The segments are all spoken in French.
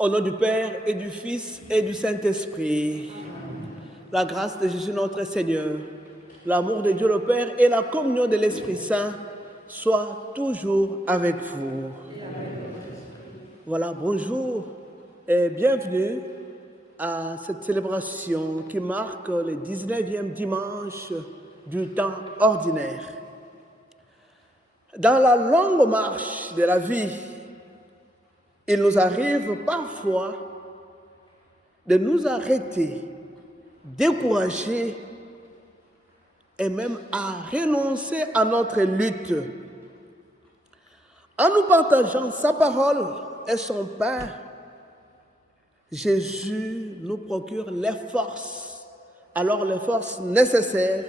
Au nom du Père et du Fils et du Saint-Esprit, la grâce de Jésus notre Seigneur, l'amour de Dieu le Père et la communion de l'Esprit Saint soient toujours avec vous. Voilà, bonjour et bienvenue à cette célébration qui marque le 19e dimanche du temps ordinaire. Dans la longue marche de la vie, il nous arrive parfois de nous arrêter, décourager et même à renoncer à notre lutte. En nous partageant sa parole et son pain, Jésus nous procure les forces, alors les forces nécessaires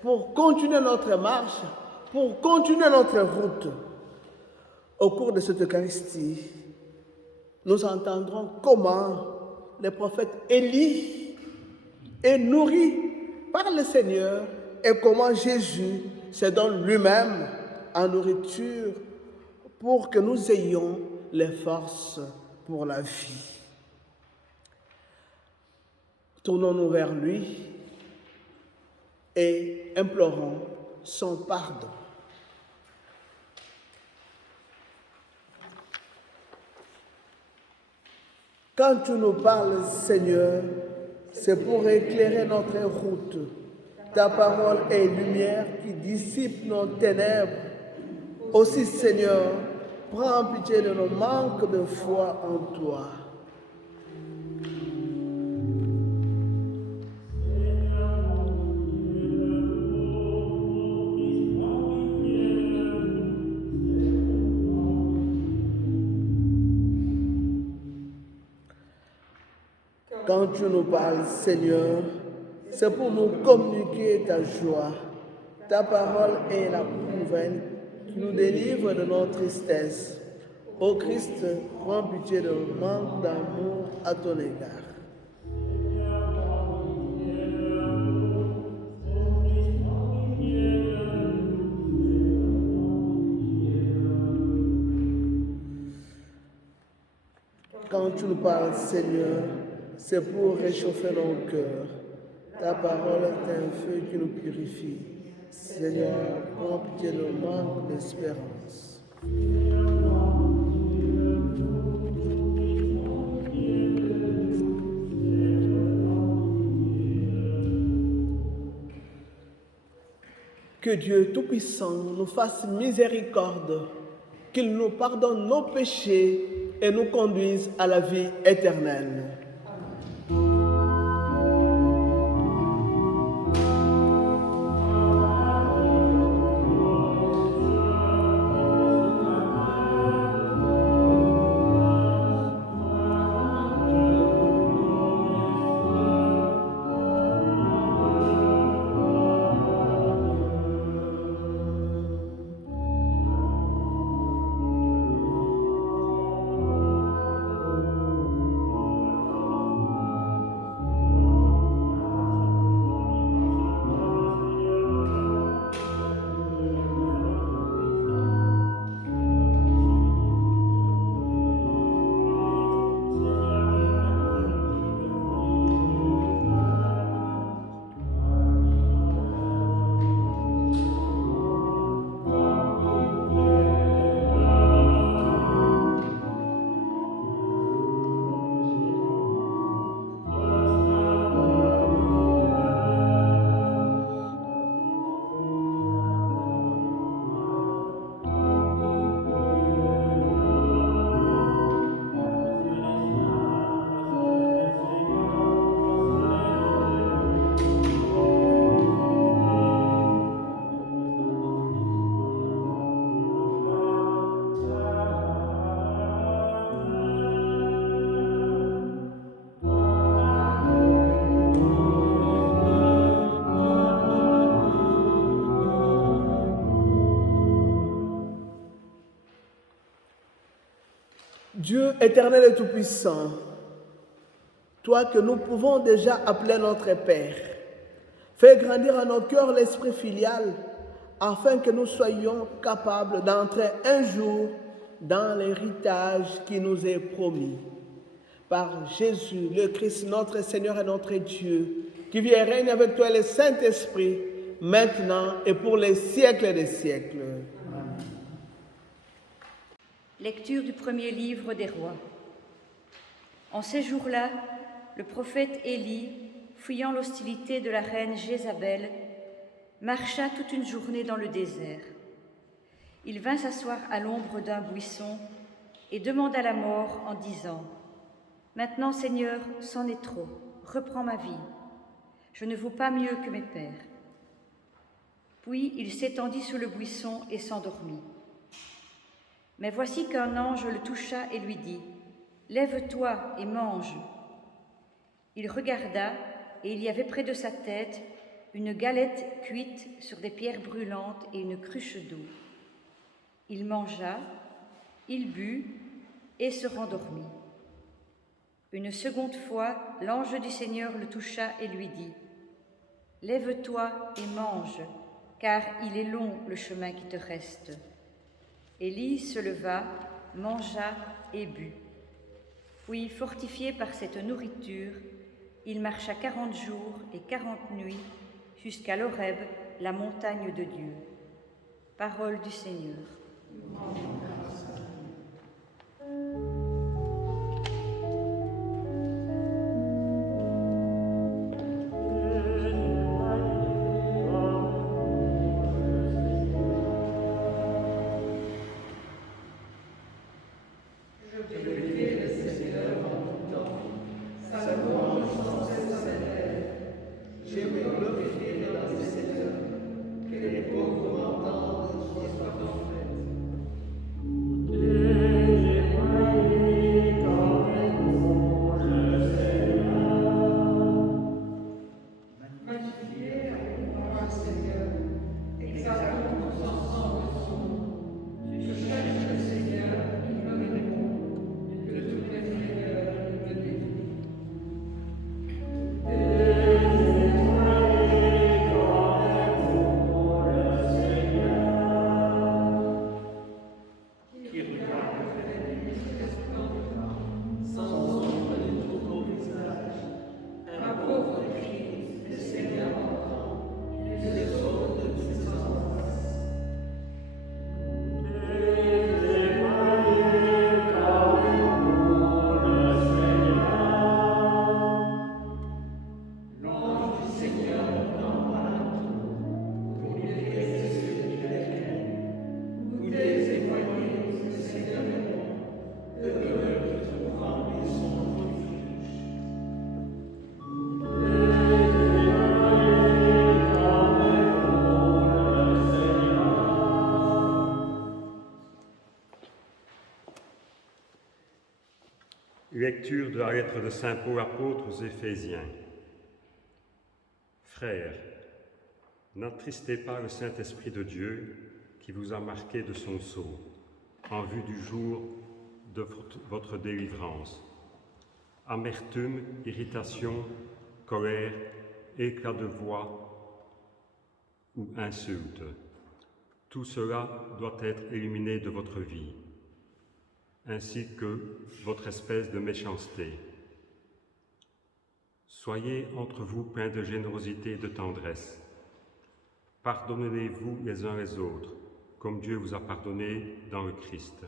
pour continuer notre marche, pour continuer notre route. Au cours de cette Eucharistie, nous entendrons comment le prophète Élie est nourri par le Seigneur et comment Jésus se donne lui-même en nourriture pour que nous ayons les forces pour la vie. Tournons-nous vers lui et implorons son pardon. Quand tu nous parles, Seigneur, c'est pour éclairer notre route. Ta parole est lumière qui dissipe nos ténèbres. Aussi, Seigneur, prends pitié de nos manques de foi en toi. Quand tu nous parles, Seigneur, c'est pour nous communiquer ta joie. Ta parole est la nouvelle qui nous délivre de nos tristesses. Ô Christ, prends pitié de nos manques d'amour à ton égard. Quand tu nous parles, Seigneur, c'est pour réchauffer nos cœurs. Ta parole est un feu qui nous purifie. Seigneur, prends pitié de nos manques d'espérance. Que Dieu Tout-Puissant nous fasse miséricorde, qu'il nous pardonne nos péchés et nous conduise à la vie éternelle. Dieu éternel et tout-puissant, toi que nous pouvons déjà appeler notre Père, fais grandir en nos cœurs l'esprit filial afin que nous soyons capables d'entrer un jour dans l'héritage qui nous est promis. Par Jésus, le Christ, notre Seigneur et notre Dieu, qui vit et règne avec toi et le Saint-Esprit, maintenant et pour les siècles des siècles. Amen. Lecture du premier livre des rois. En ces jours-là, le prophète Élie, fuyant l'hostilité de la reine Jézabel, marcha toute une journée dans le désert. Il vint s'asseoir à l'ombre d'un buisson et demanda la mort en disant « Maintenant, Seigneur, c'en est trop, reprends ma vie. Je ne vaux pas mieux que mes pères. » Puis il s'étendit sous le buisson et s'endormit. Mais voici qu'un ange le toucha et lui dit « Lève-toi et mange. » Il regarda et il y avait près de sa tête une galette cuite sur des pierres brûlantes et une cruche d'eau. Il mangea, il but et se rendormit. Une seconde fois, l'ange du Seigneur le toucha et lui dit « Lève-toi et mange, car il est long le chemin qui te reste. » Élie se leva, mangea et but. Puis, fortifié par cette nourriture, il marcha 40 jours et 40 nuits jusqu'à l'Horeb, la montagne de Dieu. Parole du Seigneur. Lecture de la lettre de saint Paul apôtre aux Éphésiens. Frères, n'attristez pas le Saint-Esprit de Dieu qui vous a marqué de son sceau, en vue du jour de votre délivrance. Amertume, irritation, colère, éclat de voix ou insulte. Tout cela doit être éliminé de votre vie, ainsi que votre espèce de méchanceté. Soyez entre vous pleins de générosité et de tendresse. Pardonnez-vous les uns les autres, comme Dieu vous a pardonné dans le Christ.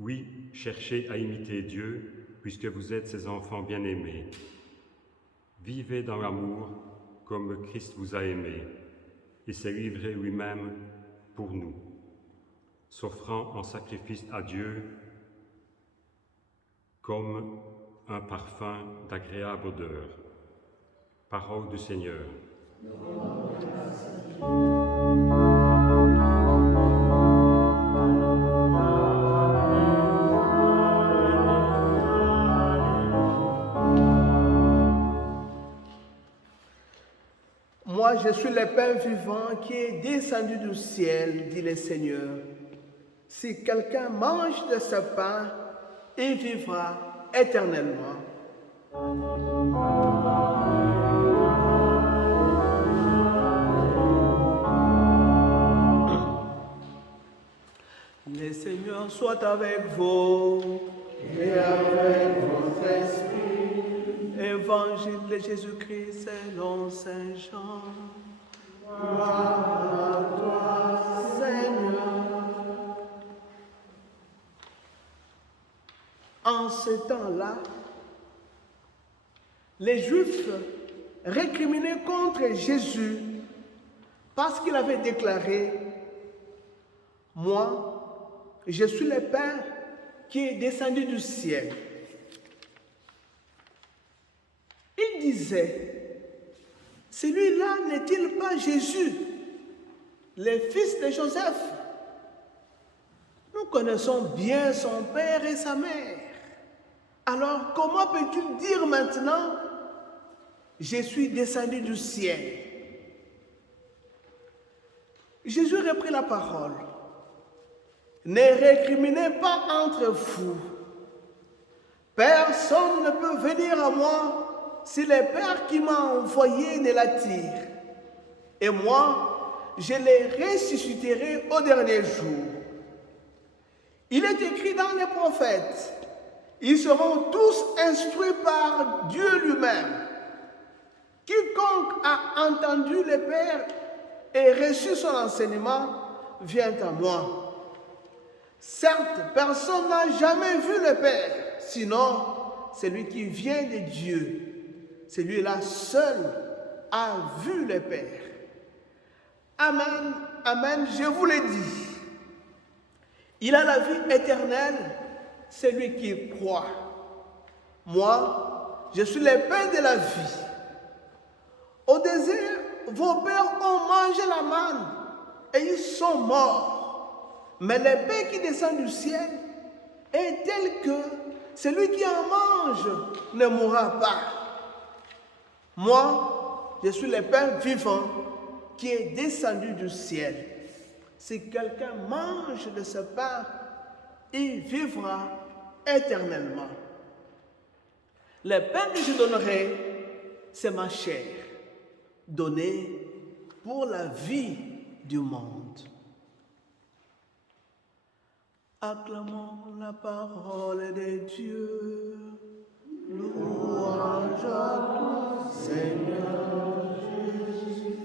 Oui, cherchez à imiter Dieu, puisque vous êtes ses enfants bien-aimés. Vivez dans l'amour, comme le Christ vous a aimé, et s'est livré lui-même pour nous, s'offrant en sacrifice à Dieu comme un parfum d'agréable odeur. Parole du Seigneur. Moi, je suis le pain vivant qui est descendu du ciel, dit le Seigneur. Si quelqu'un mange de ce pain, il vivra éternellement. Le Seigneur soit avec vous et avec votre esprit. Évangile de Jésus-Christ selon Saint Jean. Gloire à toi, Seigneur. En ce temps-là, les Juifs récriminaient contre Jésus parce qu'il avait déclaré « Moi, je suis le pain qui est descendu du ciel. » Il disait, celui-là n'est-il pas Jésus, le fils de Joseph? Nous connaissons bien son père et sa mère. Alors comment peut-il dire maintenant, je suis descendu du ciel? Jésus reprit la parole. Ne récriminez pas entre vous. Personne ne peut venir à moi si le Père qui m'a envoyé ne l'attire. Et moi, je les ressusciterai au dernier jour. Il est écrit dans les prophètes, ils seront tous instruits par Dieu lui-même. Quiconque a entendu le Père et reçu son enseignement vient à moi. Certes, personne n'a jamais vu le Père, sinon celui qui vient de Dieu. Celui-là seul a vu le Père. Amen, amen, je vous l'ai dit. Il a la vie éternelle, celui qui croit. Moi, je suis le pain de la vie. Au désert, vos pères ont mangé la manne et ils sont morts. Mais le pain qui descend du ciel est tel que celui qui en mange ne mourra pas. Moi, je suis le pain vivant qui est descendu du ciel. Si quelqu'un mange de ce pain, il vivra éternellement. Le pain que je donnerai, c'est ma chair, donnée pour la vie du monde. Acclamons la parole de Dieu. Louange à toi, Seigneur Jésus.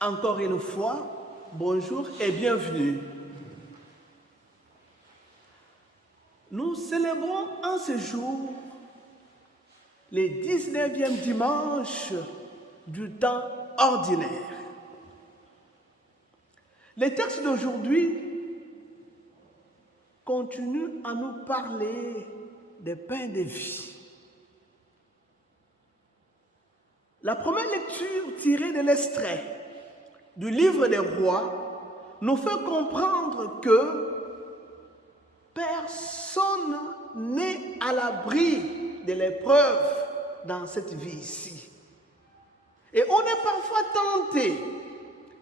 Encore une fois, bonjour et bienvenue. Nous célébrons en ce jour le 19e dimanche du temps ordinaire. Le texte d'aujourd'hui continue à nous parler des pains de vie. La première lecture tirée de l'extrait du livre des rois nous fait comprendre que personne n'est à l'abri de l'épreuve dans cette vie ici. Et on est parfois tenté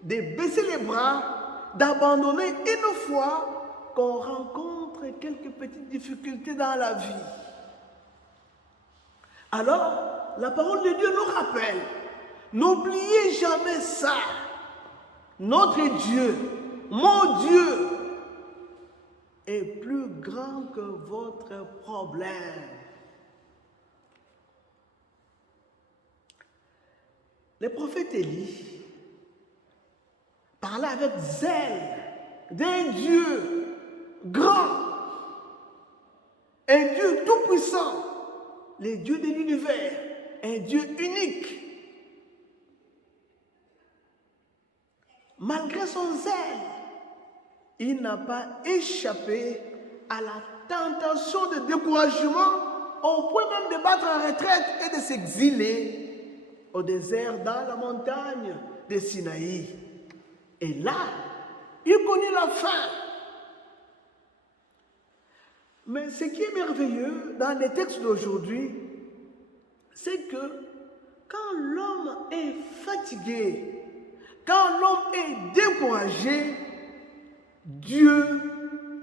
de baisser les bras, d'abandonner une fois qu'on rencontre quelques petites difficultés dans la vie. Alors, la parole de Dieu nous rappelle, n'oubliez jamais ça. Notre Dieu, mon Dieu, est plus grand que votre problème. Le prophète Élie parlait avec zèle d'un Dieu grand, un Dieu tout-puissant, le Dieu de l'univers, un Dieu unique. Malgré son zèle, il n'a pas échappé à la tentation de découragement au point même de battre en retraite et de s'exiler au désert dans la montagne de Sinaï. Et là, il connut la faim. Mais ce qui est merveilleux dans les textes d'aujourd'hui, c'est que quand l'homme est fatigué, quand l'homme est découragé, Dieu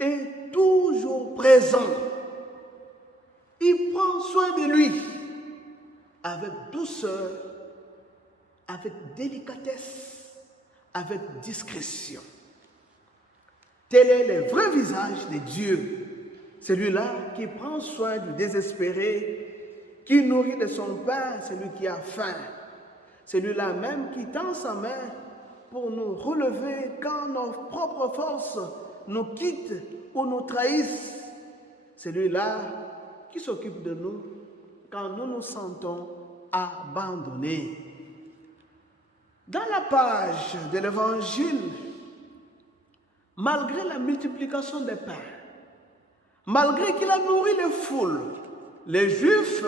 est toujours présent. Il prend soin de lui avec douceur, avec délicatesse, avec discrétion. Tel est le vrai visage de Dieu. Celui-là qui prend soin du désespéré, qui nourrit de son pain celui qui a faim. Celui-là même qui tend sa main pour nous relever quand nos propres forces nous quittent ou nous trahissent. Celui-là qui s'occupe de nous quand nous nous sentons abandonnés. Dans la page de l'Évangile, malgré la multiplication des pains, malgré qu'il a nourri les foules, les Juifs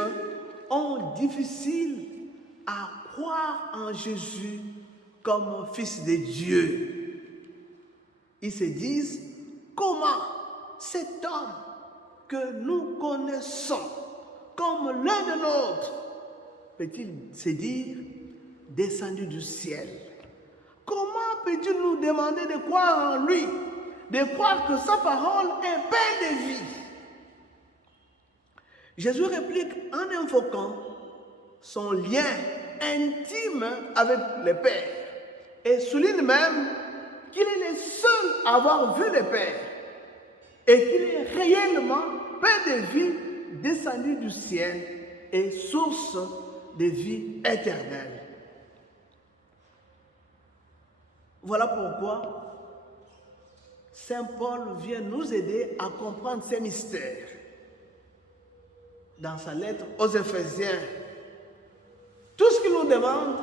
ont difficile à croire en Jésus comme Fils de Dieu. Ils se disent, comment cet homme que nous connaissons comme l'un de nôtres peut-il se dire descendu du ciel? Comment peut-il nous demander de croire en lui, de croire que sa parole est pain de vie? Jésus réplique en invoquant son lien intime avec le Père et souligne même qu'il est le seul à avoir vu le Père et qu'il est réellement pain de vie descendu du ciel et source de vie éternelle. Voilà pourquoi Saint Paul vient nous aider à comprendre ces mystères. Dans sa lettre aux Éphésiens, tout ce qu'il nous demande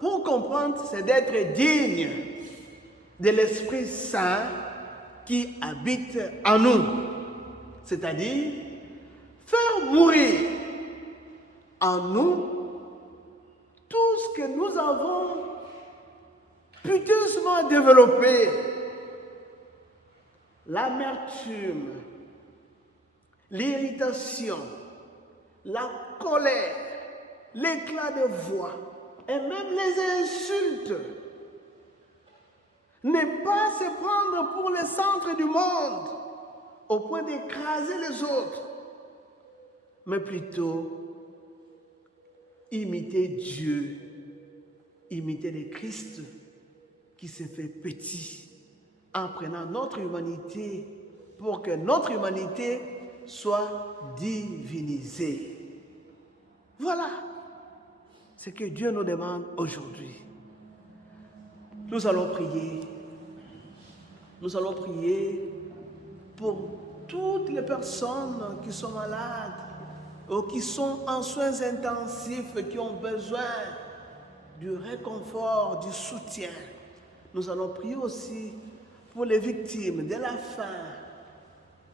pour comprendre, c'est d'être digne de l'Esprit Saint qui habite en nous. C'est-à-dire, faire mourir en nous tout ce que nous avons piteusement développé. L'amertume, l'irritation, la colère, l'éclat de voix et même les insultes. Ne pas se prendre pour le centre du monde au point d'écraser les autres, mais plutôt imiter Dieu, imiter le Christ qui s'est fait petit en prenant notre humanité pour que notre humanité soit divinisée. Voilà ce que Dieu nous demande aujourd'hui. Nous allons prier. Nous allons prier pour toutes les personnes qui sont malades ou qui sont en soins intensifs, qui ont besoin du réconfort, du soutien. Nous allons prier aussi pour les victimes de la faim,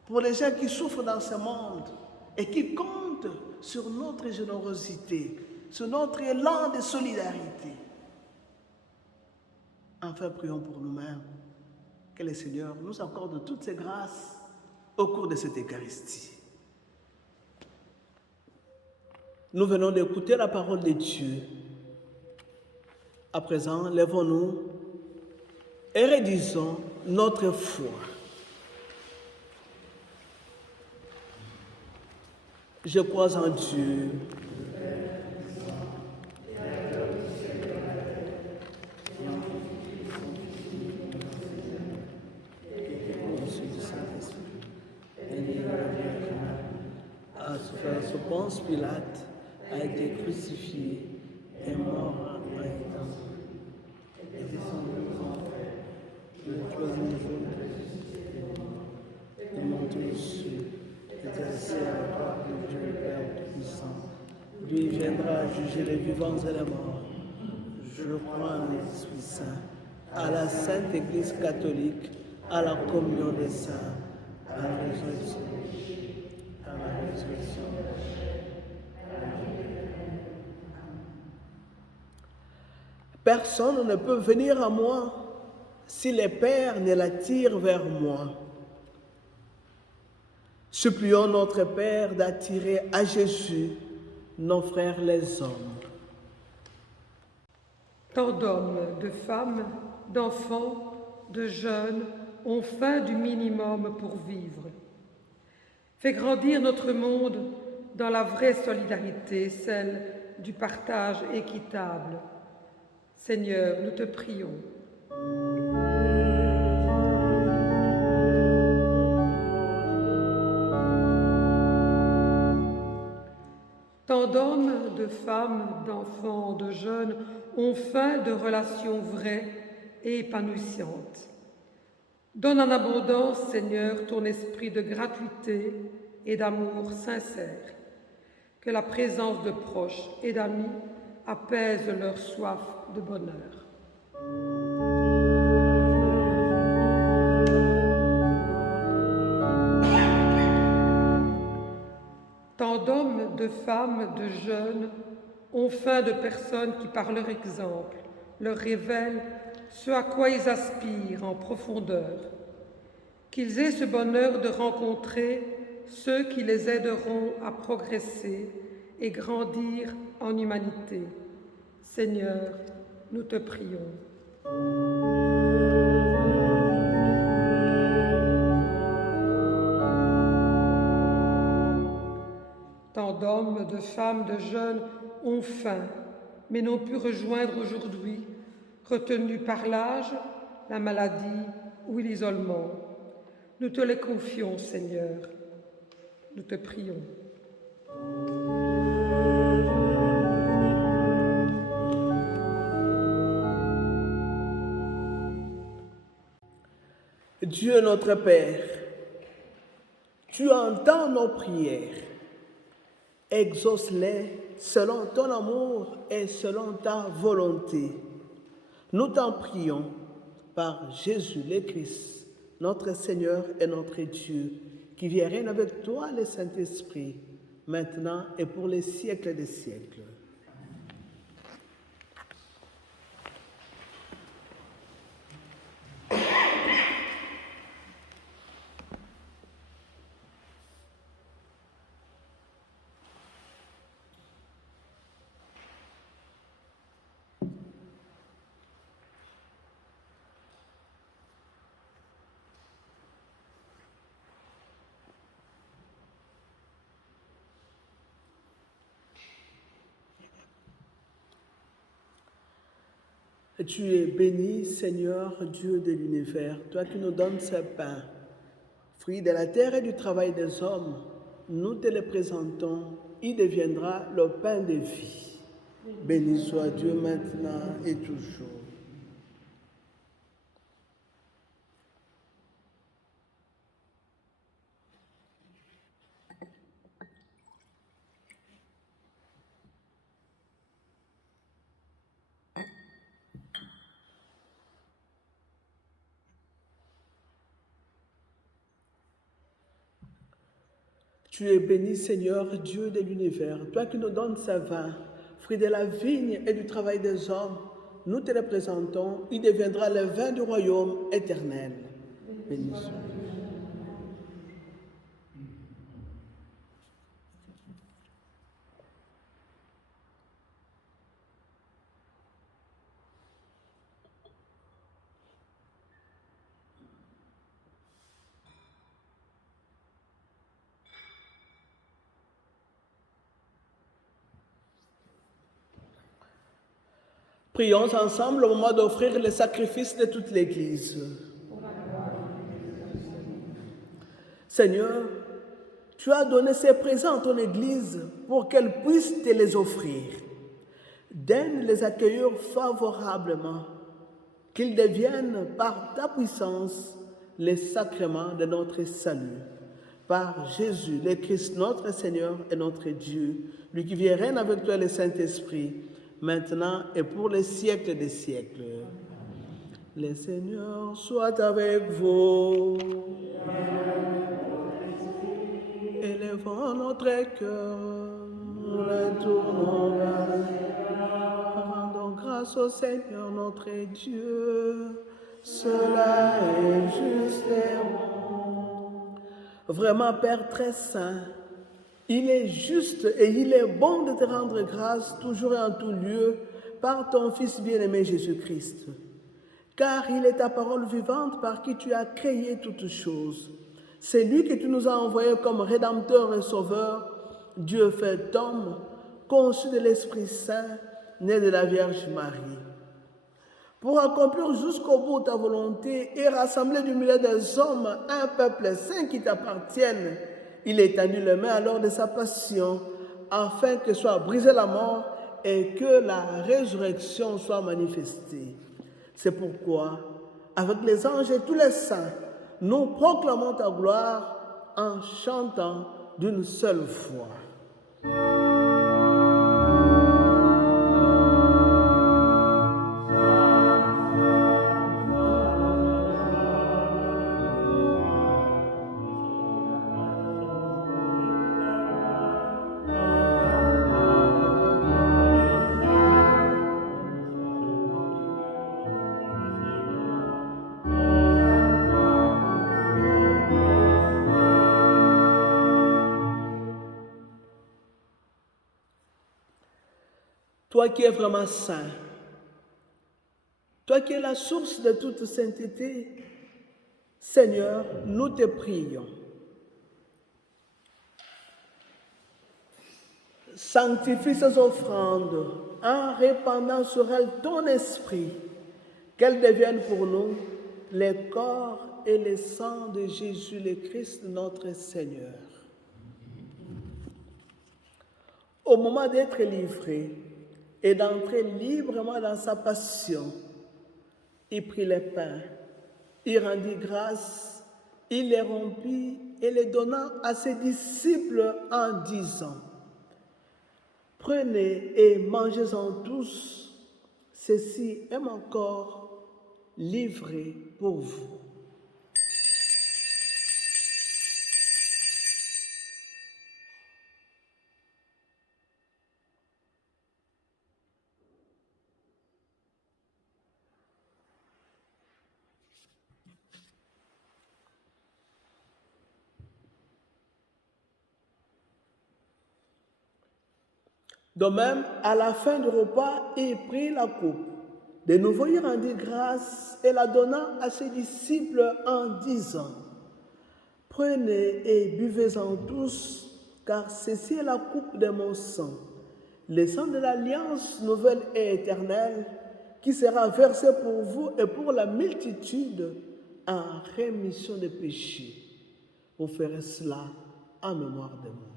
pour les gens qui souffrent dans ce monde et qui comptent sur notre générosité, sur notre élan de solidarité. Enfin, prions pour nous-mêmes. Que le Seigneur nous accorde toutes ses grâces au cours de cette Eucharistie. Nous venons d'écouter la parole de Dieu. À présent, lèvons-nous et redisons notre foi. Je crois en Dieu, ce Ponce Pilate a été crucifié et mort en étant et descendu aux enfers. Le troisième jour, il est monté au ciel, était assis à la droite de Dieu le Père Tout-Puissant. Lui viendra juger les vivants et les morts. Je crois en l'Esprit Saint, à la Sainte Église catholique, à la communion des saints, à la résurrection. Personne ne peut venir à moi si le Père ne l'attire vers moi. Supplions notre Père d'attirer à Jésus nos frères les hommes. Tant d'hommes, de femmes, d'enfants, de jeunes ont faim du minimum pour vivre. Fais grandir notre monde dans la vraie solidarité, celle du partage équitable. Seigneur, nous te prions. Tant d'hommes, de femmes, d'enfants, de jeunes ont faim de relations vraies et épanouissantes. Donne en abondance, Seigneur, ton esprit de gratuité et d'amour sincère. Que la présence de proches et d'amis apaise leur soif de bonheur. Tant d'hommes, de femmes, de jeunes ont faim de personnes qui, par leur exemple, leur révèlent ce à quoi ils aspirent en profondeur. Qu'ils aient ce bonheur de rencontrer ceux qui les aideront à progresser et grandir en humanité. Seigneur, nous te prions. Tant d'hommes, de femmes, de jeunes ont faim, mais n'ont pu rejoindre aujourd'hui, retenus par l'âge, la maladie ou l'isolement. Nous te les confions, Seigneur. Nous te prions. Dieu notre Père, tu entends nos prières. Exauce-les selon ton amour et selon ta volonté. Nous t'en prions par Jésus le Christ, notre Seigneur et notre Dieu, qui vit et règne avec toi, le Saint-Esprit, maintenant et pour les siècles des siècles. Tu es béni, Seigneur, Dieu de l'univers, toi qui nous donnes ce pain, fruit de la terre et du travail des hommes. Nous te le présentons, il deviendra le pain de vie. Béni soit Dieu maintenant et toujours. Tu es béni, Seigneur, Dieu de l'univers, toi qui nous donnes ce vin, fruit de la vigne et du travail des hommes. Nous te le présentons, il deviendra le vin du royaume éternel. Béni soit Dieu. Prions ensemble au moment d'offrir le sacrifice de toute l'Église. Seigneur, tu as donné ces présents à ton Église pour qu'elle puisse te les offrir. Daine les accueillir favorablement, qu'ils deviennent par ta puissance les sacrements de notre salut. Par Jésus, le Christ, notre Seigneur et notre Dieu, lui qui vit et règne avec toi le Saint-Esprit, maintenant et pour les siècles des siècles. Le Seigneur soit avec vous. Élevons notre cœur, nous le tournons vers. Rendons grâce au Seigneur notre Dieu. Cela est juste et bon. Vraiment, Père très saint, il est juste et il est bon de te rendre grâce toujours et en tout lieu par ton Fils bien-aimé Jésus-Christ. Car il est ta parole vivante par qui tu as créé toutes choses. C'est lui que tu nous as envoyé comme Rédempteur et Sauveur, Dieu fait homme, conçu de l'Esprit Saint, né de la Vierge Marie. Pour accomplir jusqu'au bout ta volonté et rassembler du milieu des hommes un peuple saint qui t'appartienne, il étendit les mains alors de sa passion, afin que soit brisée la mort et que la résurrection soit manifestée. C'est pourquoi, avec les anges et tous les saints, nous proclamons ta gloire en chantant d'une seule voix. Toi qui es vraiment saint, toi qui es la source de toute sainteté, Seigneur, nous te prions. Sanctifie ces offrandes en répandant sur elles ton esprit, qu'elles deviennent pour nous les corps et les sangs de Jésus le Christ, notre Seigneur. Au moment d'être livré et d'entrer librement dans sa passion, il prit les pains, il rendit grâce, il les rompit et les donna à ses disciples en disant: Prenez et mangez-en tous, ceci est mon corps livré pour vous. De même, à la fin du repas, il prit la coupe. De nouveau, il rendit grâce et la donna à ses disciples en disant: Prenez et buvez-en tous, car ceci est la coupe de mon sang, le sang de l'alliance nouvelle et éternelle, qui sera versé pour vous et pour la multitude en rémission des péchés. Vous ferez cela en mémoire de moi.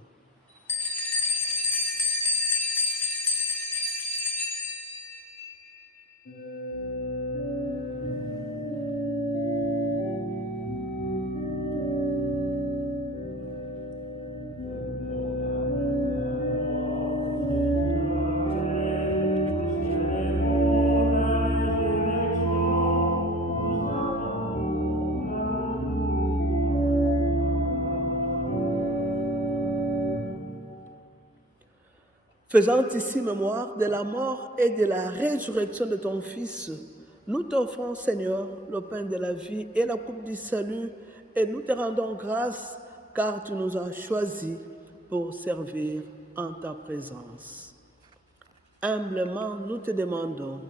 Faisant ici mémoire de la mort et de la résurrection de ton Fils, nous t'offrons, Seigneur, le pain de la vie et la coupe du salut, et nous te rendons grâce, car tu nous as choisis pour servir en ta présence. Humblement, nous te demandons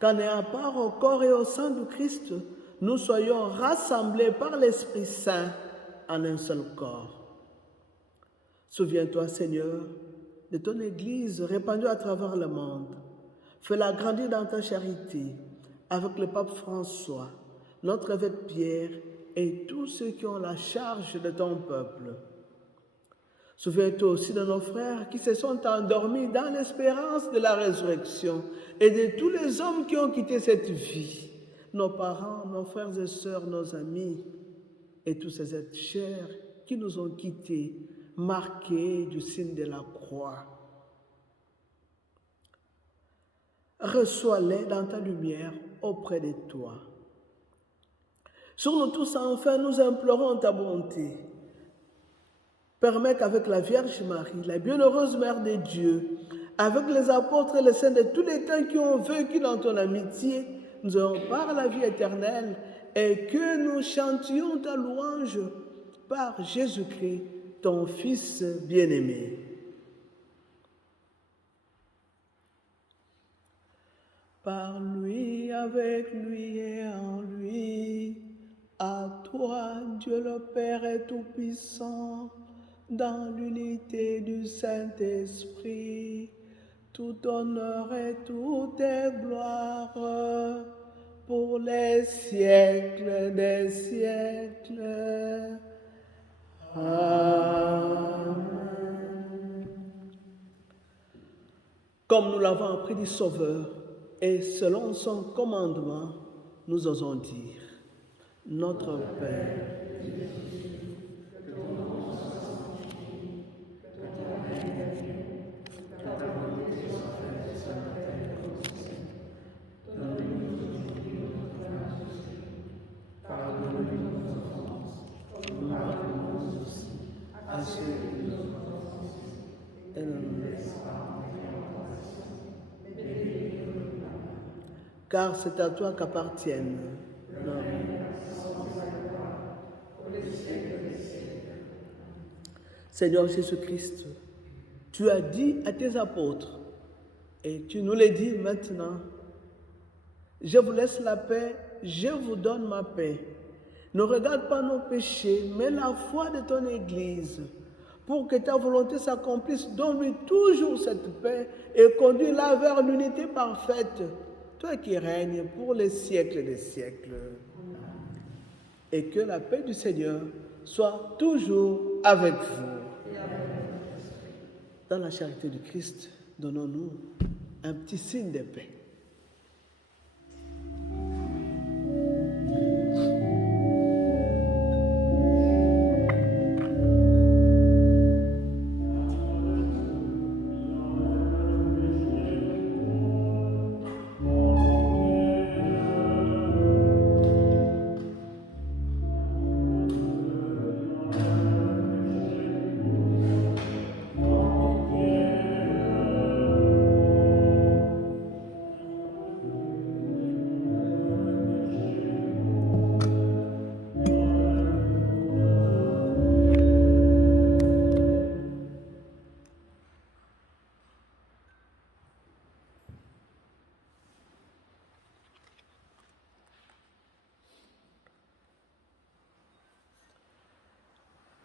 qu'en ayant part au corps et au sang du Christ, nous soyons rassemblés par l'Esprit Saint en un seul corps. Souviens-toi, Seigneur, de ton Église répandue à travers le monde. Fais-la grandir dans ta charité, avec le pape François, notre évêque Pierre et tous ceux qui ont la charge de ton peuple. Souviens-toi aussi de nos frères qui se sont endormis dans l'espérance de la résurrection et de tous les hommes qui ont quitté cette vie, nos parents, nos frères et sœurs, nos amis et tous ces êtres chers qui nous ont quittés, marqués du signe de la croix. Reçois-les dans ta lumière auprès de toi. Sur nous tous, enfin, nous implorons ta bonté. Permets qu'avec la Vierge Marie, la bienheureuse Mère de Dieu, avec les apôtres et les saints de tous les temps qui ont vécu dans ton amitié, nous ayons part à la vie éternelle et que nous chantions ta louange par Jésus-Christ, ton Fils bien-aimé. par lui, avec lui et en lui. À toi, Dieu le Père est tout-puissant, dans l'unité du Saint-Esprit, tout honneur et toute gloire pour les siècles des siècles. Amen. Comme nous l'avons appris du Sauveur, et selon son commandement, nous osons dire: Notre Père, et nous laisse. Car c'est à toi qu'appartiennent nos vies. Seigneur Jésus-Christ, tu as dit à tes apôtres, et tu nous le dis maintenant: je vous laisse la paix, je vous donne ma paix. Ne regarde pas nos péchés, mais la foi de ton Église. Pour que ta volonté s'accomplisse, donne-lui toujours cette paix et conduis-la vers l'unité parfaite. Toi qui règnes pour les siècles des siècles. Et que la paix du Seigneur soit toujours avec vous. Dans la charité du Christ, donnons-nous un petit signe de paix.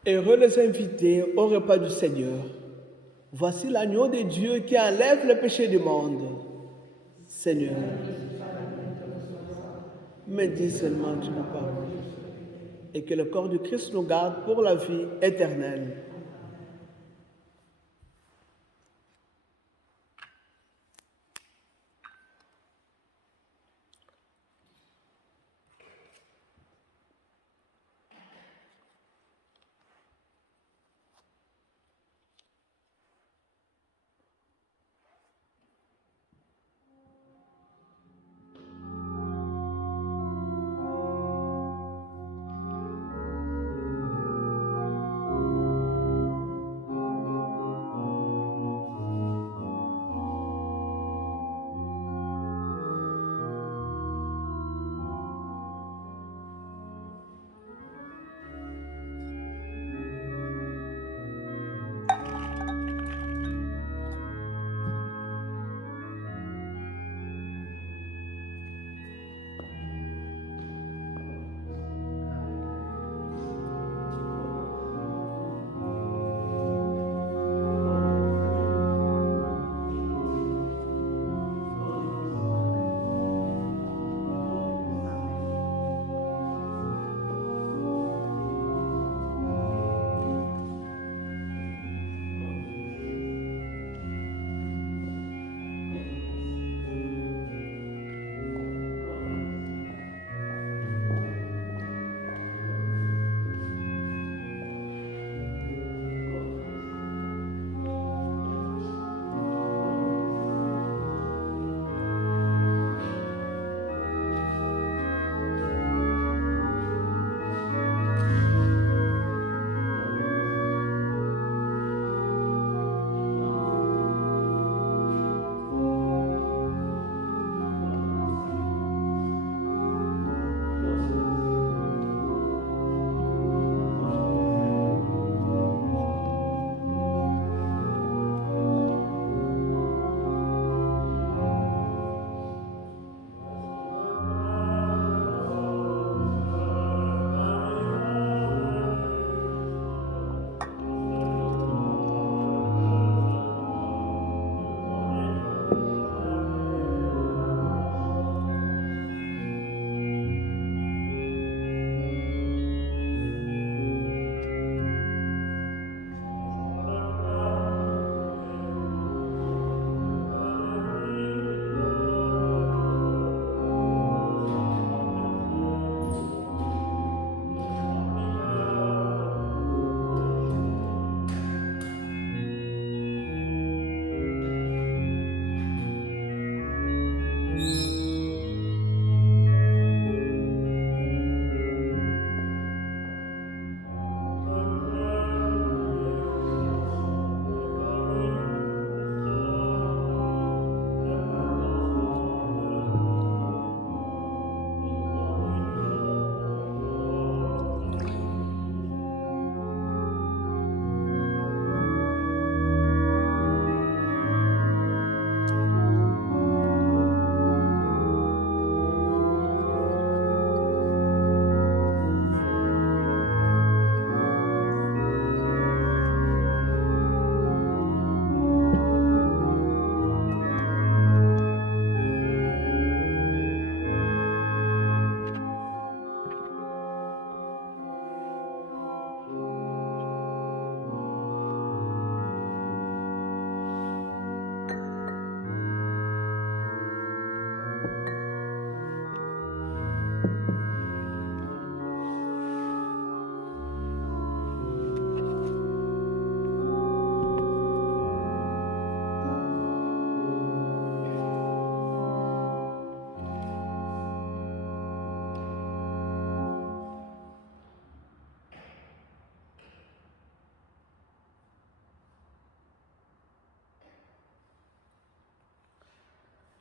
Heureux les invités au repas du Seigneur. Voici l'agneau de Dieu qui enlève le péché du monde. Seigneur, mais dis seulement une parole, et que le corps du Christ nous garde pour la vie éternelle.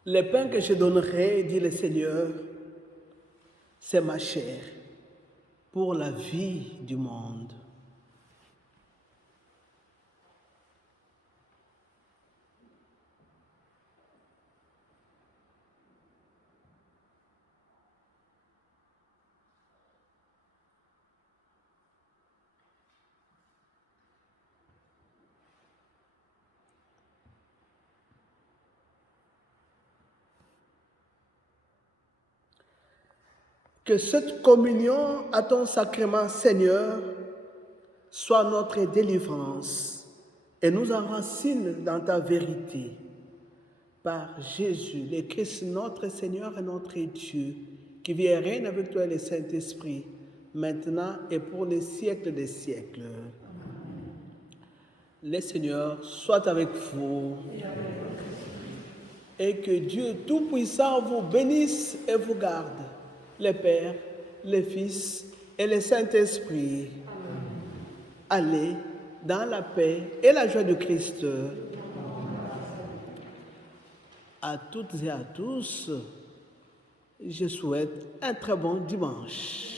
Le pain que je donnerai, dit le Seigneur, c'est ma chair pour la vie du monde. Que cette communion à ton sacrement, Seigneur, soit notre délivrance et nous enracine dans ta vérité. Par Jésus, le Christ, notre Seigneur et notre Dieu, qui vit et règne avec toi et le Saint-Esprit, maintenant et pour les siècles des siècles. Le Seigneur soit avec vous. Et que Dieu Tout-Puissant vous bénisse et vous garde. Le Père, le Fils et le Saint-Esprit. Allez dans la paix et la joie du Christ. À toutes et à tous, je souhaite un très bon dimanche.